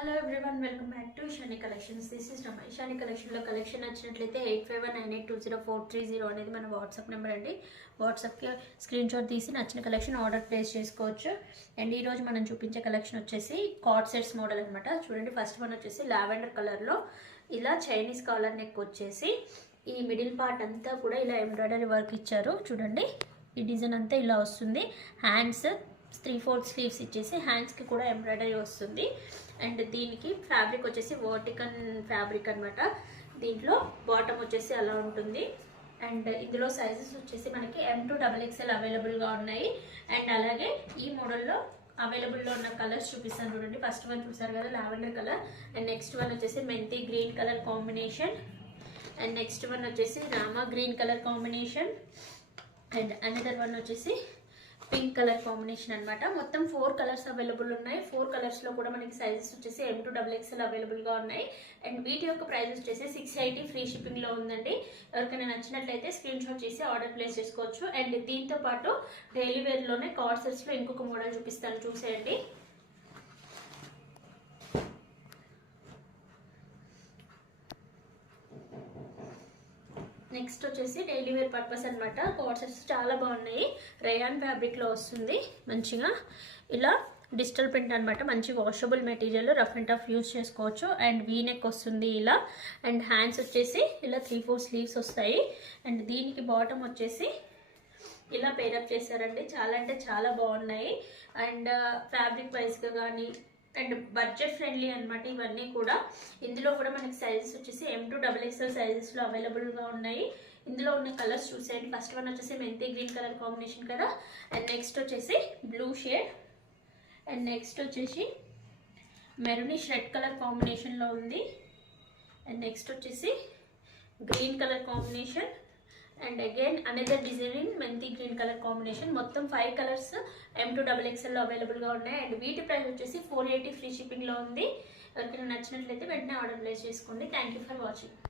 Hello everyone, welcome back to Ishani Collections. This is Rama. Ishani Collection లో collection నచ్చినట్లయితే 8519820430 అనేది మన WhatsApp number అండి. వాట్సాప్కి స్క్రీన్ షాట్ తీసి నచ్చిన కలెక్షన్ ఆర్డర్ ప్లేస్ చేసుకోవచ్చు. అండ్ ఈరోజు మనం చూపించే కలెక్షన్ వచ్చేసి కార్డ్ సెట్స్ మోడల్ అనమాట. చూడండి, ఫస్ట్ వన్ వచ్చేసి లావెండర్ కలర్లో ఇలా చైనీస్ కాలర్ నెక్ వచ్చేసి ఈ మిడిల్ పార్ట్ అంతా కూడా ఇలా ఎంబ్రాయిడరీ వర్క్ ఇచ్చారు. చూడండి, ఈ డిజైన్ అంతా ఇలా వస్తుంది. హ్యాండ్స్ 3/4 స్లీవ్స్ ఇచ్చేసి హ్యాండ్స్కి కూడా ఎంబ్రాయిడరీ వస్తుంది. అండ్ దీనికి ఫ్యాబ్రిక్ వచ్చేసి వర్టికల్ ఫ్యాబ్రిక్ అనమాట. దీంట్లో బాటమ్ వచ్చేసి అలా ఉంటుంది. అండ్ ఇందులో సైజెస్ వచ్చేసి మనకి M to XXL అవైలబుల్గా ఉన్నాయి. అండ్ అలాగే ఈ మోడల్లో అవైలబుల్లో ఉన్న కలర్స్ చూపిస్తాను. చూడండి, ఫస్ట్ వన్ చూసారు కదా, lavender colour. And next one వచ్చేసి మెంతి green colour combination. And next one వచ్చేసి రామా green colour combination. And another one వచ్చేసి పింక్ కలర్ కాంబినేషన్ అనమాట. మొత్తం 4 కలర్స్ అవైలబుల్ ఉన్నాయి. 4 కలర్స్లో కూడా మనకి సైజెస్ వచ్చేసి M to XXL అవైలబుల్గా ఉన్నాయి. అండ్ వీటి యొక్క ప్రైస్ వచ్చేసి 680 ఫ్రీ షిప్పింగ్లో ఉందండి. ఎవరికైనా నచ్చినట్లయితే స్క్రీన్ షాట్ చేసి ఆర్డర్ ప్లేస్ చేసుకోవచ్చు. అండ్ దీంతో పాటు డైలీ వేర్లోనే కార్డ్ సెట్స్లో ఇంకొక మోడల్ చూపిస్తాను, చూసేయండి. నెక్స్ట్ వచ్చేసి డైలీ వేర్ పర్పస్ అనమాట. కార్డ్ సెట్స్ చాలా బాగున్నాయి. రేయాన్ ఫ్యాబ్రిక్లో వస్తుంది. మంచిగా ఇలా డిజిటల్ ప్రింట్ అనమాట. మంచి washable material, rough and tough use చేసుకోవచ్చు. అండ్ వీ నెక్ వస్తుంది ఇలా. అండ్ హ్యాండ్స్ వచ్చేసి ఇలా 3/4 స్లీవ్స్ వస్తాయి. అండ్ దీనికి బాటమ్ వచ్చేసి ఇలా పేరప్ చేశారండి. చాలా అంటే చాలా బాగున్నాయి. అండ్ ఫ్యాబ్రిక్ వైజ్గా కానీ అండ్ బడ్జెట్ ఫ్రెండ్లీ అనమాట ఇవన్నీ కూడా. ఇందులో కూడా మనకి సైజెస్ వచ్చేసి M to XXL సైజెస్లో అవైలబుల్గా ఉన్నాయి. ఇందులో ఉన్న కలర్స్ చూసేయండి. ఫస్ట్ వన్ వచ్చేసి మెంతి గ్రీన్ కలర్ కాంబినేషన్ కదా. అండ్ నెక్స్ట్ వచ్చేసి బ్లూ షేడ్. అండ్ నెక్స్ట్ వచ్చేసి మెరూనిష్ రెడ్ కలర్ కాంబినేషన్లో ఉంది. అండ్ నెక్స్ట్ వచ్చేసి green colour combination. And again another design in మెంతి గ్రీన్ కలర్ కాంబినేషన్. మొత్తం 5 కలర్స్ M to XXL అవైలబుల్గా ఉన్నాయి. అండ్ వీటి ప్రైస్ వచ్చేసి 480 ఫ్రీ షిప్పింగ్లో ఉంది. ఎవరికైనా నచ్చినట్లయితే వెంటనే ఆర్డర్ ప్లేస్ చేసుకోండి. Thank you for watching.